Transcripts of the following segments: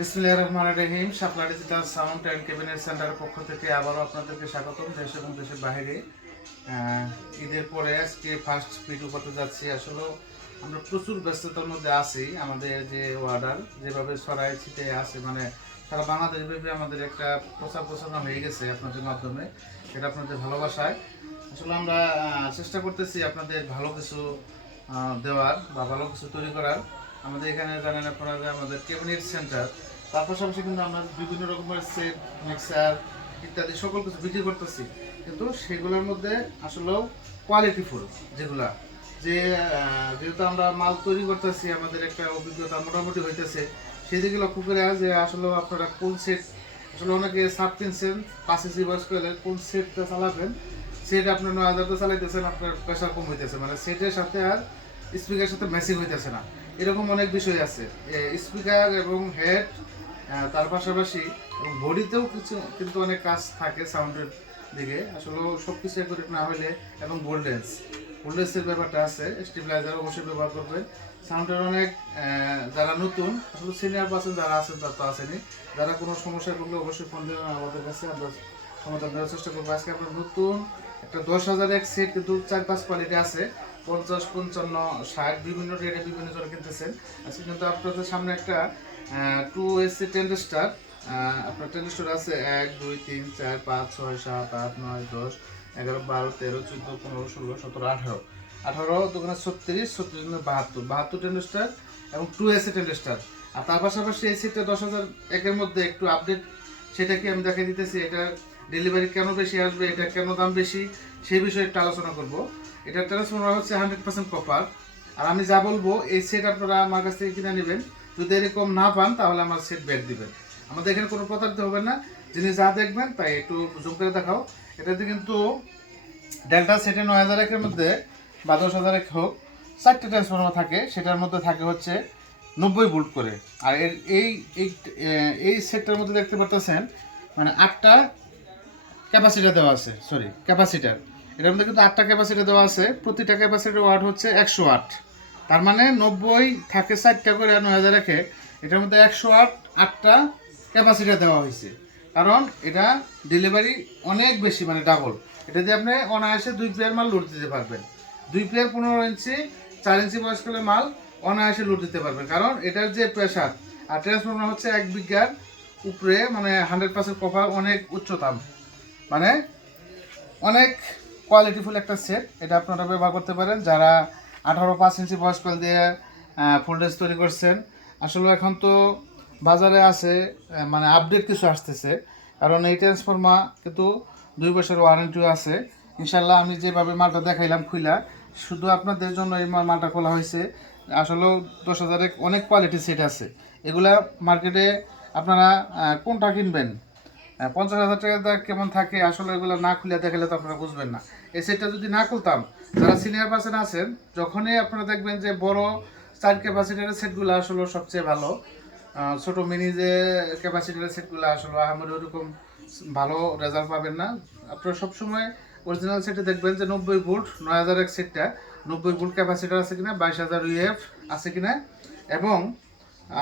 বিসমিল্লাহির রহমানির রহিম, Shapla digital sound and cabinet সেন্টারের পক্ষ থেকে আবারও আপনাদেরকে স্বাগতম দেশ এবং দেশের বাইরে। ঈদের পরে আজকে ফার্স্ট ভিডিও করতে যাচ্ছি। আসলে আমরা প্রচুর ব্যস্ততার মধ্যে আছি, আমাদের যে অর্ডার যেভাবে ছড়াই ছিটে আছে মানে সারা বাংলাদেশ ব্যাপী আমাদের একটা প্রচার প্রচারণা হয়ে গেছে আপনাদের মাধ্যমে সেটা আপনাদের ভালোবাসায়। আসলে আমরা চেষ্টা করতেছি আপনাদের ভালো কিছু দেওয়ার বা ভালো কিছু তৈরি করার। আমাদের এখানে জানেন আপনারা যে আমাদের ক্যাবিনেট সেন্টার তার পাশাপাশি কিন্তু আমরা বিভিন্ন রকমের সেট মিক্সার ইত্যাদি সকল কিছু বিক্রি করতেছি। কিন্তু সেগুলোর মধ্যে আসলেও কোয়ালিটিফুল যেগুলা। যে যেহেতু আমরা মাল তৈরি করতেছি, আমাদের একটা অভিজ্ঞতা মোটামুটি হইতেছে সেদিকে লক্ষ্য করে যে আসলে আপনারা কোন সেট আসলে অনেকে সাব কিনছেন ইঞ্চি বয়স করলে কোন সেটটা চালাবেন সেট আপনার নয় হাজারটা চালাইতেছেন, আপনার প্রেশার কম হইতেছে। মানে সেটের সাথে আর স্পিকারের সাথে ম্যাচিং হইতেছে না। এরকম অনেক বিষয় আছে। স্পিকার এবং হেড তার পাশাপাশি এবং বডিতেও কিছু, কিন্তু অনেক কাজ থাকে সাউন্ডের দিকে। আসলে সব কিছু করে না হলে এবং গোল্ডেন্স গোল্ডেন্সের ব্যাপারটা আছে স্টেবিলাইজার অবশ্যই ব্যবহার করবেন। সাউন্ডের অনেক যারা নতুন, আসলে সিনিয়র পার্সন যারা আছেন তারা তো আসেনি। যারা কোনো সমস্যা করলে অবশ্যই ফোন দেবেন আমাদের কাছে আমরা সমাধান দেওয়ার চেষ্টা করব। আজকে আমরা নতুন, একটা দশ হাজার এক সেট কিন্তু চার পাঁচ কোয়ালিটি আছে। পঞ্চাশ, পঞ্চান্ন, ষাট, বিভিন্ন রেটে বিভিন্ন জন কিনতেছেন। আজকে কিন্তু আপনাদের সামনে একটা টু এসি টেন স্টার আপনার টেন স্টার আছে এক, দুই, তিন, চার, পাঁচ, ছয়, সাত, আট, নয়, দশ, এগারো, বারো, তেরো, চোদ্দ, পনেরো, ষোলো, সতেরো, আঠারো। আঠারো দোকানে ছত্রিশ ছত্রিশ বাহাত্তর। বাহাত্তর টেন স্টার এবং টু এসি টেন স্টার আর তার পাশাপাশি এই সেটটা দশ হাজার একের মধ্যে একটু আপডেট সেটা কি আমি দেখাই দিতেছি, এটা ডেলিভারি কেন বেশি আসবে, এটা কেন দাম বেশি, সেই বিষয়ে একটু আলোচনা করব। এটা ট্রান্সফর্মার হচ্ছে হান্ড্রেড পার্সেন্ট কপার আর আমি যা বলব, এই সেট আপনারা আমার কাছ থেকে কিনে নেবেন। যদি এরকম না পান, তাহলে আমার সেট ব্যাক দিবেন। আমাদের এখানে কোনো প্রতারিত হবে না। যিনি যা দেখবেন, তাই একটু জুম করে দেখাও। এটাতে কিন্তু ডেল্টা সেটে নয় হাজার একের মধ্যে বা দশ হাজার এক হোক, চারটে ট্রান্সফর্মার থাকে। সেটার মধ্যে থাকে হচ্ছে নব্বই ভোল্ট করে। আর এর এই, এই- সেটটার মধ্যে দেখতে পারতেছেন মানে আটটা ক্যাপাসিটার দেওয়া আছে। সরি ক্যাপাসিটার এটার মধ্যে কিন্তু আটটা ক্যাপাসিটার দেওয়া আছে। প্রতিটা ক্যাপাসিটার ওয়াট হচ্ছে একশো আট তার মানে নব্বই থাকে ষাটটা করে নয় হাজার রেখে এটার মধ্যে একশো আট, আটটা ক্যাপাসিটার দেওয়া হয়েছে। কারণ এটা ডেলিভারি অনেক বেশি মানে ডাবল এটা দিয়ে আপনি অনায়াসে দুই প্লেয়ার মাল লোড দিতে পারবেন। দুই প্লেয়ার পনেরো ইঞ্চি, চার ইঞ্চি বয়স্কলের মাল অনায়াসে লোড দিতে পারবেন। কারণ এটার যে প্রেশার আর ট্রান্সফর্মার হচ্ছে এক বিঘার উপরে মানে হান্ড্রেড পার্সেন্ট কভার অনেক উচ্চতাম মানে অনেক কোয়ালিটিফুল একটা সেট এটা আপনারা ব্যবহার করতে পারেন। যারা আঠারো পাঁচ ইঞ্চি বয়স্কল দিয়ে ফুলডেজ তৈরি করছেন। আসলে এখন তো বাজারে আছে মানে আপডেট কিছু আসতেছে। কারণ এই ট্রান্সফর্মা কিন্তু দুই বছর ওয়ারেন্টিও আছে। ইনশাল্লাহ আমি যেভাবে মালটা দেখাইলাম খুইলা, শুধু আপনাদের জন্য এই মালটা খোলা হয়েছে। আসলেও দশ হাজারের অনেক কোয়ালিটি সেট আছে। এগুলা মার্কেটে আপনারা কোনটা কিনবেন? পঞ্চাশ হাজার টাকা কেমন থাকে, আসলে এগুলো না খুলে দেখালে তো আপনারা বুঝবেন না। এই সেটটা যদি না খুলতাম, যারা সিনিয়র পার্সন আছেন, যখনই আপনারা দেখবেন যে বড় চার ক্যাপাসিটারের সেটগুলো আসলে সবচেয়ে ভালো ছোট মিনি যে ক্যাপাসিটারের সেটগুলো আসলে আমাদের ওরকম ভালো রেজাল্ট পাবেন না। আপনারা সবসময় অরিজিনাল সেটে দেখবেন যে নব্বই ভোল্ট নয় হাজার এক সেটটা নব্বই ভোল্ট ক্যাপাসিটার আছে কিনা, বাইশ হাজার ইউএফ আছে কিনা, এবং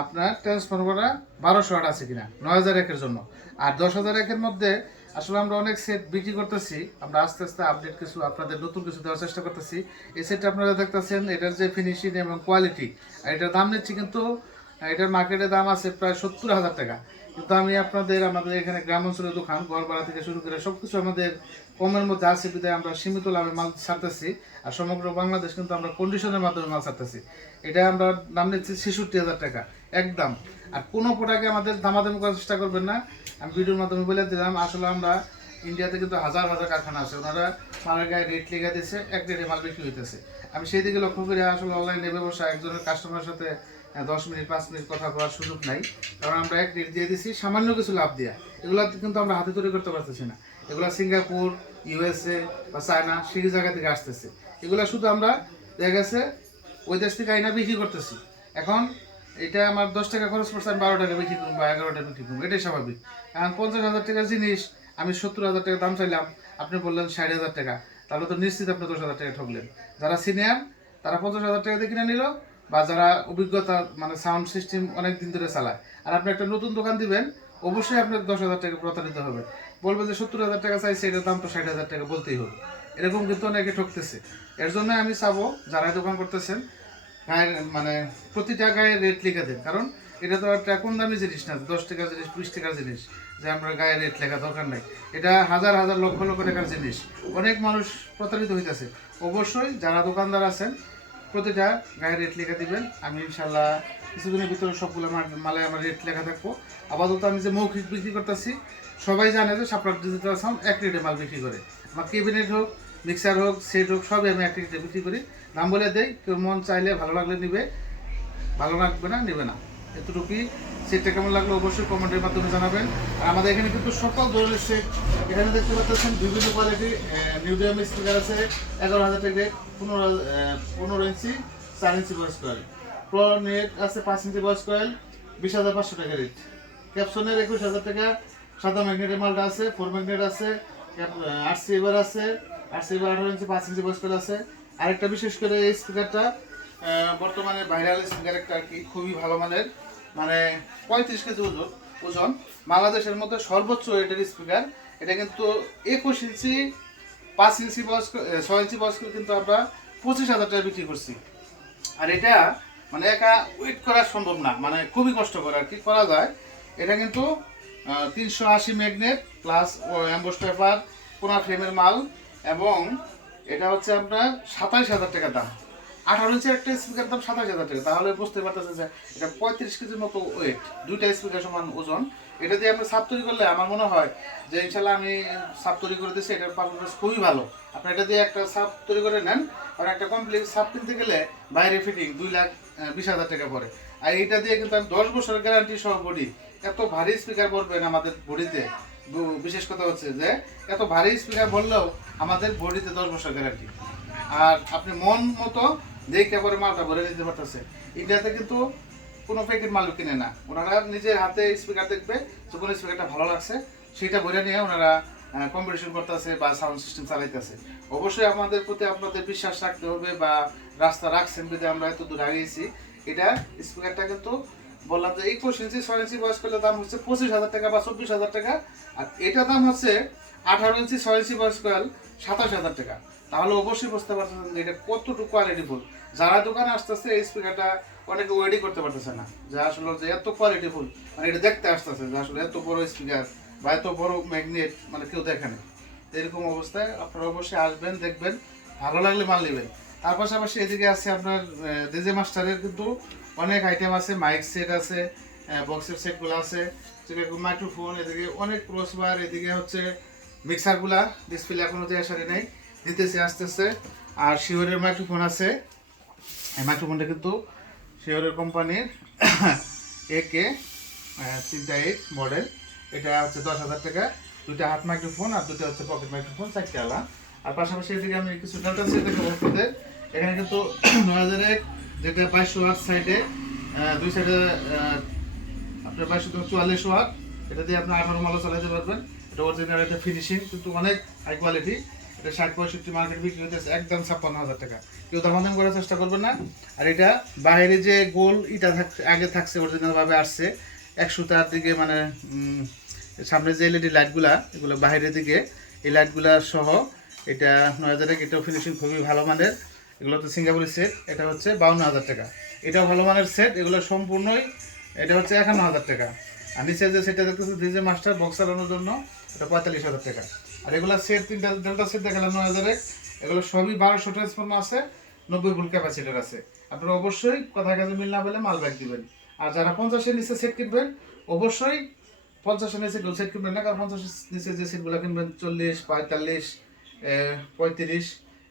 আপনার ট্রান্সফরমারটা বারোশো আট আছে কিনা? নয় হাজার একের জন্য। আর দশ হাজার একের মধ্যে আসলে আমরা অনেক সেট বিক্রি করতেছি। আমরা আস্তে আস্তে আপডেট কিছু, আপনাদের নতুন কিছু দেওয়ার চেষ্টা করতেছি। এই সেটটা আপনারা দেখতেছেন, এটার যে ফিনিশিং এবং কোয়ালিটি আর এটার দাম নিচ্ছি কিন্তু এটার মার্কেটে দাম আছে প্রায় সত্তর হাজার টাকা। কিন্তু আমি আপনাদের, আমাদের এখানে গ্রাম অঞ্চলের দোকান গড়পাড়া থেকে শুরু করে সব কিছু আমাদের কমের মধ্যে আছে বিধায় আমরা সীমিত লাভে মাল ছাড়তেছি। আর সমগ্র বাংলাদেশ কিন্তু আমরা কন্ডিশনের মাধ্যমে মাল ছাড়তেছি। এটা আমরা দাম নিচ্ছি ছেষট্টি হাজার টাকা। একদম। আর কোনো প্রোডাক্টে আমাদের দামাদামি করার চেষ্টা করবেন না। আমি ভিডিওর মাধ্যমে বলে দিলাম, আসলে আমরা ইন্ডিয়াতে কিন্তু হাজার হাজার কারখানা আছে। ওনারা মালের গায়ে রেট লেগে দিয়েছে, এক রেটে মাল বিক্রি হইতেছে। আমি সেই দিকে লক্ষ্য করি আসলে অনলাইনে ব্যবসা, একজনের কাস্টমারের সাথে দশ মিনিট, পাঁচ মিনিট কথা বলার সুযোগ নাই। কারণ আমরা এক রেট দিয়ে দিছি, সামান্য কিছু লাভ দেওয়া এগুলো কিন্তু আমরা হাতে তৈরি করতে পারতেছি না। এগুলো সিঙ্গাপুর ইউএসএ বা চায়না, সেই জায়গা থেকে আসতেছে। এগুলো শুধু আমরা দেখা গেছে, ওই দেশ থেকে আইনা বিক্রি করতেছি। এখন এটা আমার দশ টাকা খরচ করছে, আমি বারো টাকা বিক্রি করব বা এগারো টাকা বিক্রি করব, এটাই স্বাভাবিক। এখন পঞ্চাশ হাজার টাকার জিনিস, আমি সত্তর হাজার টাকা দাম চাইলাম, আপনি বললেন ষাট হাজার টাকা, তাহলে তো নিশ্চিত আপনি দশ হাজার টাকা ঠকলেন। যারা সিনিয়র তারা পঞ্চাশ হাজার টাকা দিয়ে কিনে নিল, বা যারা অভিজ্ঞতা মানে সাউন্ড সিস্টেম অনেক দিন ধরে চালায়। আর আপনি একটা নতুন দোকান দিবেন, অবশ্যই আপনার দশ হাজার টাকা প্রতারিত হবে। বলবে যে সত্তর হাজার টাকা চাইছে, এটার দাম তো ষাট হাজার টাকা বলতেই হবে। এরকম কিন্তু অনেকে ঠকতেছে। এর জন্য আমি চাবো যারা দোকান করতেছেন গায়ের মানে প্রতিটা গায়ে রেট লেখা দেন কারণ এটা তো একটা কোন দামি জিনিস না, দশ টাকার জিনিস, বিশ টাকার জিনিস যে আমরা গায়ে রেট লেখা দরকার নাই। এটা হাজার হাজার, লক্ষ লক্ষ টাকার জিনিস। অনেক মানুষ প্রতারিত হইতেছে। অবশ্যই যারা দোকানদার আছেন, প্রতিটা গায়ে রেট লেখা দিবেন। আমি ইনশাল্লাহ কিছুদিনের ভিতরে সবগুলো মাল- মালে আমার রেট লেখা থাকব। আপাতত আমি যে মৌখিক বিক্রি করতেছি, সবাই জানে যে সাপ্লার ডিজিটাল সাউন্ড এক রেটে মাল বিক্রি করে। আমার কেবিনেট হোক মিক্সার হোক, সেট হোক, সবই আমি এক রেটে বিক্রি করি। দাম বলে দেই, কেউ মন চাইলে ভালো লাগলে নিবে, ভালো লাগবে না, নেবে না। এতটুকুই। সেটটা কেমন লাগল অবশ্যই কমেন্টের মাধ্যমে জানাবেন। আর আমাদের এখানে কিন্তু সকল ধরনের সেট। এখানে দেখতে পাচ্ছেন বিভিন্ন কোয়ালিটি মিউজিয়াম স্পিকার আছে, এগারো হাজার টাকা, পনেরো পনেরো ইঞ্চি চার ইঞ্চি ভয়েস কয়েল প্রো নেট আছে পাঁচ ইঞ্চি ভয়েস কয়েল বিশ হাজার পাঁচশো টাকা রেট ক্যাপসনের একুশ হাজার টাকা, সাদা ম্যাগনেটের মালটা আছে ফোর ম্যাগনেট আছে আর সি এবার আছে আর সি এবার আঠারো ইঞ্চি পাঁচ ইঞ্চি ভয়েস কয়েল আছে। আরেকটা বিশেষ করে এই স্পিকারটা বর্তমানে ভাইরাল স্পিকার একটা আর কি, খুবই ভালো মানের মানে পঁয়ত্রিশ কেজি ওজন ওজন। বাংলাদেশের মধ্যে সর্বোচ্চ ওয়েটের স্পিকার এটা কিন্তু একুশ ইঞ্চি, পাঁচ ইঞ্চি বয়স্ক ছয় ইঞ্চি বয়স্ক কিন্তু আমরা পঁচিশ হাজার টাকা বিক্রি করছি। আর এটা মানে একা ওয়েট করা সম্ভব না মানে খুবই কষ্টকর আর কি করা যায়। এটা কিন্তু তিনশো আশি ম্যাগনেট প্লাস অ্যাম্বোস পেপার কোনা ফ্রেমের মাল। এবং এটা হচ্ছে আপনার সাতাইশ হাজার টাকা দাম। আঠারো ইঞ্চের একটা স্পিকার দাম সাতাশ হাজার টাকা। তাহলে বুঝতে পারতেছে যে এটা পঁয়ত্রিশ কেজির মতো ওয়েট দুইটা স্পিকার সমান ওজন। এটা দিয়ে আপনি সাপ তৈরি করলে আমার মনে হয় যে ইনশাল্লাহ আমি সাপ তৈরি করে দিচ্ছি এটার পারফরমেন্স খুবই ভালো। আপনি এটা দিয়ে একটা সাপ তৈরি করে নেন আর একটা কমপ্লিট সাপ কিনতে গেলে বাইরে ফিটিং দুই লাখ বিশ হাজার টাকা পড়ে। আর এটা দিয়ে কিন্তু আমি দশ বছরের গ্যারান্টি সহ বডি এত ভারী স্পিকার পড়বেন আমাদের বডিতে বিশেষ কথা হচ্ছে যে, এত ভারী স্পিকার বললেও আমাদের বডিতে দশ বছর গ্যারান্টি আর আপনি মন মতো দেখে পরে মালটা ভরে নিতে পারতেছে ইন্ডিয়াতে কিন্তু কোনো প্যাকেট মাল কিনে না। ওনারা নিজের হাতে স্পিকার দেখবে যে, কোনো স্পিকারটা ভালো লাগছে সেটা ভরে নিয়ে ওনারা কম্পিটিশন করতেছে বা সাউন্ড সিস্টেম চালাইতেছে। অবশ্যই আমাদের প্রতি আপনাদের বিশ্বাস রাখতে হবে বা রাস্তা রাখছেন যদি আমরা এত দূর আগিয়েছি এটা স্পিকারটা কিন্তু বললাম যে একুশ ইঞ্চি, ছয় ইঞ্চি বয়স করলে দাম হচ্ছে পঁচিশ হাজার টাকা বা চব্বিশ হাজার টাকা। আর এটা দাম হচ্ছে আঠারো ইঞ্চি, ছয় ইঞ্চি বয়স কয়েল সাতাশ হাজার টাকা। তাহলে অবশ্যই বুঝতে পারতেছেন যে এটা কতটুকু কোয়ালিটি ফুল। যারা দোকানে আসতেছে, এই স্পিকারটা অনেকে ওয়েডি করতে পারতেছে না, যে আসলে যে এত কোয়ালিটি ফুল মানে এটা দেখতে আসতেছে যে আসলে এত বড় স্পিকার বা এত বড় ম্যাগনেট মানে কেউ দেখে না। এরকম অবস্থায় আপনারা অবশ্যই আসবেন, দেখবেন, ভালো লাগলে মাল নেবেন। তার পাশাপাশি এদিকে আছে আপনার ডিজে মাস্টারের কিন্তু অনেক আইটেম আছে মাইক সেট আছে বক্সের সেটগুলো আছে। মাইক্রোফোন এদিকে অনেক ক্রসবার এদিকে হচ্ছে মিক্সারগুলা ডিসপ্লে এখনও দেওয়া সারি নেই, দিতেছে, আসতেছে। আর শিওরের মাইক্রোফোন আছে। মাইক্রোফোনটা কিন্তু শিওরের কোম্পানির এ কে তিনটা এইট মডেল এটা হচ্ছে দশ হাজার টাকা। দুইটা হাত মাইক্রোফোন আর দুটো হচ্ছে পকেট মাইক্রোফোন চারটে আলা আর পাশাপাশি এদিকে আমি কিছু ডাটা সেট দেখাবো এখানে কিন্তু নয় হাজার এক যেটা বাইশশো আট সাইডে দুই সাইডে আপনার বাইশশো চুয়াল্লিশ ওয়াট এটা দিয়ে আপনি আঠারো মালও চালাতে পারবেন। এটা অরিজিনাল একটা ফিনিশিং কিন্তু অনেক হাই কোয়ালিটি এটা ষাট পঁয়ষট্টি মার্কেট বিক্রি হতেছে একদম ছাপ্পান্ন হাজার টাকা। কেউ দামাদাম করার চেষ্টা করবেন না। আর এটা বাইরে যে গোল, এটা থাকছে আগে থাকছে অরিজিনাল ভাবে আসছে। একশো তার দিকে মানে সামনে যে এলইডি লাইটগুলা এগুলো বাইরের দিকে। এই লাইটগুলা সহ এটা নয় হাজার এটাও ফিনিশিং খুবই ভালো মানের। এগুলো তো সিঙ্গাপুরি সেট, এটা হচ্ছে বাউন্ন হাজার টাকা। এটা ভালো মানের সেট, এগুলো সম্পূর্ণই, এটা হচ্ছে একান্ন হাজার টাকা। আর নিচে যে সেটটা দেখতেছে ডিজে মাস্টার বক্স চালানোর জন্য, এটা পঁয়তাল্লিশ হাজার টাকা। আর এগুলো সেট, তিনটা ডেল্টা সেট দেখালাম নয় হাজারে। এগুলো সবই বারোশো ট্রান্সফর্মার আছে, নব্বই ভুল ক্যাপাসিটার আছে। আপনারা অবশ্যই কথা কাজে মিল না পেলে মাল ব্যাগ দিবেন। আর যারা পঞ্চাশের নিচে সেট কিনবেন, অবশ্যই পঞ্চাশের নিচে সেট কিনবেন না, কারণ পঞ্চাশের নিচে যে সেটগুলো কিনবেন, চল্লিশ, পঁয়তাল্লিশ পঁয়ত্রিশ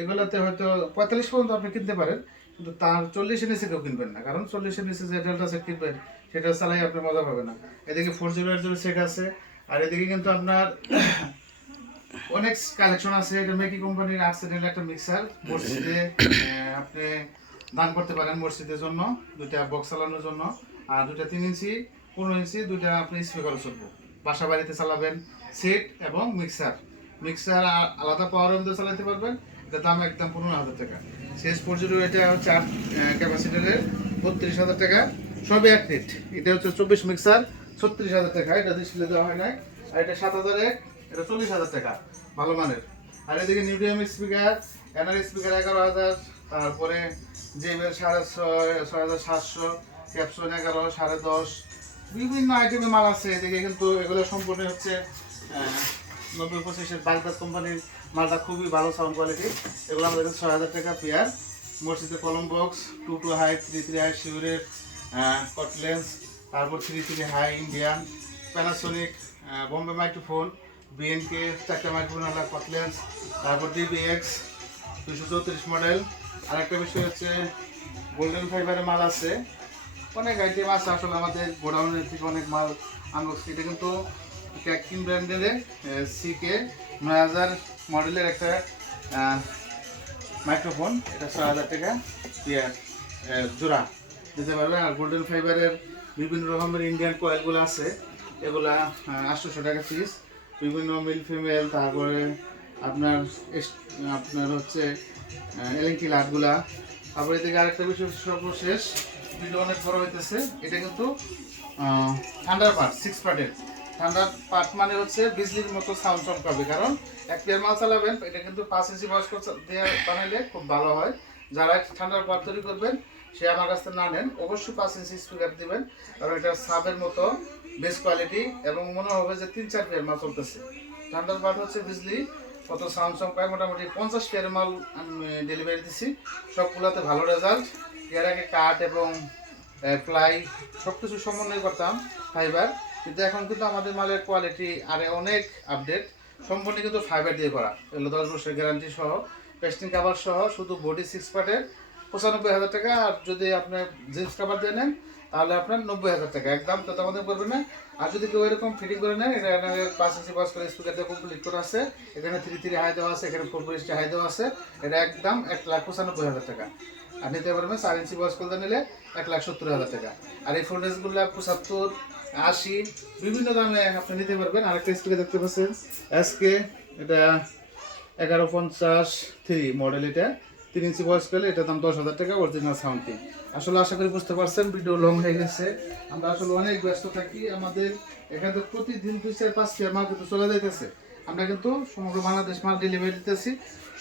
এগুলোতে হয়তো পঁয়তাল্লিশ পর্যন্ত আপনি কিনতে পারেন, কিন্তু তার চল্লিশের নিচে কেউ কিনবেন না। কারণ চল্লিশের নিচে যে ডেল্টা সেট কিনবেন, সেটা চালাই আপনি মজা পাবেন না। এদিকে four zero eight zero set আছে, আর এদিকে কিন্তু আপনার অনেক কালেকশন আছে। এটা মেকি কোম্পানির আর্সেনাল একটা মিক্সার মসজিদে আপনি দান করতে পারেন মসজিদের জন্য, দুইটা বক্স চালানোর জন্য। আর দুইটা তিন ইঞ্চি, পনেরো ইঞ্চি, দুইটা আপনি স্পিকারও চলবো। বাসা বাড়িতে চালাবেন সেট এবং মিক্সার মিক্সার আলাদা পাওয়ার মধ্যে চালাতে পারবেন এটা দাম একদম পনেরো হাজার টাকা। শেষ পর্যন্ত এটা হচ্ছে আট ক্যাপাসিটারের বত্রিশ হাজার টাকা। সবই এক রেট এটা হচ্ছে চব্বিশ মিক্সার ছত্রিশ হাজার টাকা। এটা ডিসপ্লে দেওয়া হয় নাই। আর এটা সাত হাজার এক, এটা চল্লিশ হাজার টাকা। ভালো মানের। আর এদিকে মিডিয়াম স্পিকার এনার স্পিকার এগারো হাজার। তারপরে জেবের সাড়ে ছয় ছয় হাজার সাতশো ক্যাপসন এগারো, সাড়ে দশ। বিভিন্ন আইটেমের মাল আছে। এদিকে কিন্তু এগুলো সম্পূর্ণ হচ্ছে নব্বই পঁচিশের বাগদাদ কোম্পানির মালটা খুবই ভালো সাউন্ড কোয়ালিটি এগুলো আমাদের কাছে ছয় হাজার টাকা পেয়ার মসজিদে কলম box two two high three three high শিউরের কটলেন্স তারপর three three high Indian Panasonic Bombay microphone বিএনকে চারটা মাইক্রোফোন আলাদা কটলেন্স তারপর ডিবিএক্স দুশো চৌত্রিশ মডেল আরেকটা বিষয় হচ্ছে গোল্ডেন ফাইবারের মাল আছে। অনেক আইটেম আছে, আসলে আমাদের গোডাউনের থেকে অনেক মাল আনবক্স এটা কিন্তু ক্যাকিং ব্র্যান্ডের সিকে নয় হাজার মডেলের একটা মাইক্রোফোন এটা ছয় হাজার টাকা ইয়ে, আহ, জোড়া। দিতে পারবেন আর গোল্ডেন ফাইবারের বিভিন্ন রকমের ইন্ডিয়ান কয়েলগুলো আছে। এগুলা আটশোশো টাকা পিস বিভিন্ন মিল ফিমেল তারপরে আপনার আপনার হচ্ছে এলেঙ্কি লাটগুলা। তারপরে এদিকে আরেকটা বিষয় সর্বশেষ ভিডিও অনেক বড় হইতেছে। এটা কিন্তু আন্ডার পার্ট সিক্স পার্টের থান্ডার পার্ট মানে হচ্ছে বিজলির মতো সাউন্ড চমকাবে কারণ এক পেয়ার মাল চালাবেন, এটা কিন্তু পাঁচ ইঞ্চি বয়স্ক দিয়ে বানাইলে খুব ভালো হয়। যারা ঠান্ডার পার্ট তৈরি করবেন, সে আমার কাছ না নেন, অবশ্যই পাঁচ ইঞ্চি স্পিকার দিবেন, কারণ এটা সাবের মতো বেস্ট কোয়ালিটি এবং মনে হবে যে তিন চার পেয়ার মাল চলতেছে। ঠান্ডার পার্ট হচ্ছে বিজলি, কত সাউন্ড চমকায় মোটামুটি পঞ্চাশ পেয়ার মাল আমি ডেলিভারি দিছি। সবগুলোতে ভালো রেজাল্ট এর আগে কাঠ এবং প্লাই সব কিছু সমন্বয় করতাম ফাইবার কিন্তু এখন কিন্তু আমাদের মালের কোয়ালিটি আরে অনেক আপডেট সম্পূর্ণ কিন্তু ফাইবার দিয়ে করা এগুলো দশ বছরের গ্যারান্টি সহ পেস্টিং কাভার সহ, শুধু বডি সিক্স পার্টের পঁচানব্বই হাজার টাকা। আর যদি আপনি জিন্স কাভার দিয়ে নেন, তাহলে আপনার নব্বই হাজার টাকা। একদম তো আমাদের করবে না। আর যদি কেউ এরকম ফিটিং করে নেন এটা পাঁচ ইঞ্চি পাঁচ করে স্পিকার দিয়ে কমপ্লিট করা আছে। এখানে থ্রি থ্রি হাই দেওয়া আছে, এখানে ফোর ফোর হাই দেওয়া আছে। এটা একদম এক লাখ পঁচানব্বই হাজার টাকা। আর নিতে পারবেন চার ইঞ্চি বয়স করতে নিলে এক লাখ সত্তর হাজার টাকা। আর এই ফুটেজগুলো পঁচাত্তর আশি, বিভিন্ন দামে আপনি নিতে পারবেন। আরেকটা স্পিকার দেখতে পাচ্ছেন এসকে এটা এগারো পঞ্চাশ থ্রি মডেল এটা। তিন ইঞ্চি বয়স করলে এটা দাম দশ হাজার টাকা অরিজিনাল সাউন্ডিং আসলে আশা করি বুঝতে পারছেন ভিডিও লং হয়ে গেছে। আমরা আসলে অনেক ব্যস্ত থাকি, আমাদের এখানে প্রতিদিন দুই চার, পাঁচ কিন্তু চলে যাইতেছে। আমরা কিন্তু সমগ্র বাংলাদেশ মাল ডেলিভারি দিতেছি।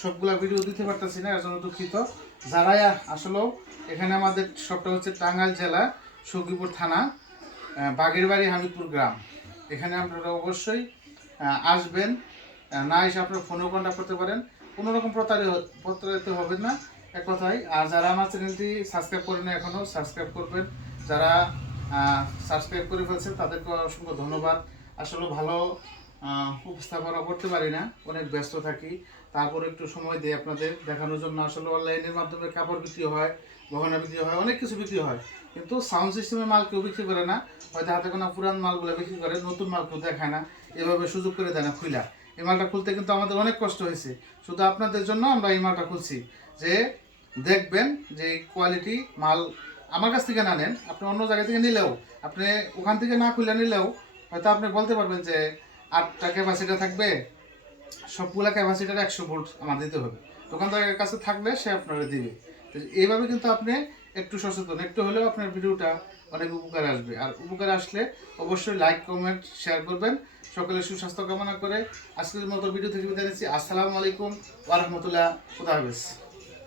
সবগুলা ভিডিও দিতে পারতেছি না এর জন্য দুঃখিত। যারা আসলেও এখানে আমাদের সবটা হচ্ছে টাঙ্গাইল জেলা, সখীপুর থানা বাগেরবাড়ি হামিদপুর গ্রাম। এখানে আপনারা অবশ্যই আসবেন। না এসে আপনারা ফোনেও কন্ট্যাক্ট করতে পারেন। কোনো রকম প্রতারিত প্রতারিত হবেন না, এক কথাই আর যারা আমার চ্যানেলটি সাবস্ক্রাইব করেন না এখনও সাবস্ক্রাইব করবেন। যারা সাবস্ক্রাইব করে ফেলছেন, তাদেরকে অসংখ্য ধন্যবাদ। আসলে ভালো উপস্থাপনা করতে পারি না। অনেক ব্যস্ত থাকি। তারপর একটু সময় দিই আপনাদের দেখানোর জন্য। আসলে অনলাইনের মাধ্যমে কাপড় বিক্রি হয়, গহনা বিক্রি হয়, অনেক কিছু বিক্রি হয়। কিন্তু সাউন্ড সিস্টেমের মাল কেউ বিক্রি করে না। হয়তো হাতে কোনো পুরান মালগুলো বিক্রি করে, নতুন মাল কেউ দেখায় না। এভাবে সুযোগ করে দেয় না খুলা এই মালটা খুলতে কিন্তু আমাদের অনেক কষ্ট হয়েছে। শুধু আপনাদের জন্য আমরা এই মালটা খুলছি। যে দেখবেন যে কোয়ালিটি মাল আমার কাছ থেকে না নেন, আপনি অন্য জায়গা থেকে নিলেও, আপনি ওখান থেকে না খুলে নিলেও, হয়তো আপনি বলতে পারবেন যে আটটা ক্যাপাসিটি থাকবে, সবগুলা ক্যাপাসিটার একশো ভোল্ট আমার দিতে হবে। দোকানদারের কাছে থাকলে সে আপনারা দিবে। তো এইভাবে কিন্তু আপনি একটু সচেতন, একটু হলেও আপনার ভিডিওটা অনেক উপকারে আসবে। আর উপকারে আসলে অবশ্যই লাইক কমেন্ট শেয়ার করবেন। সকলের সুস্বাস্থ্য কামনা করে আজকের মতো ভিডিও থেকে নিচ্ছি। আসসালামু আলাইকুম ওয়া রাহমাতুল্লাহ। খুদা হাফেজ।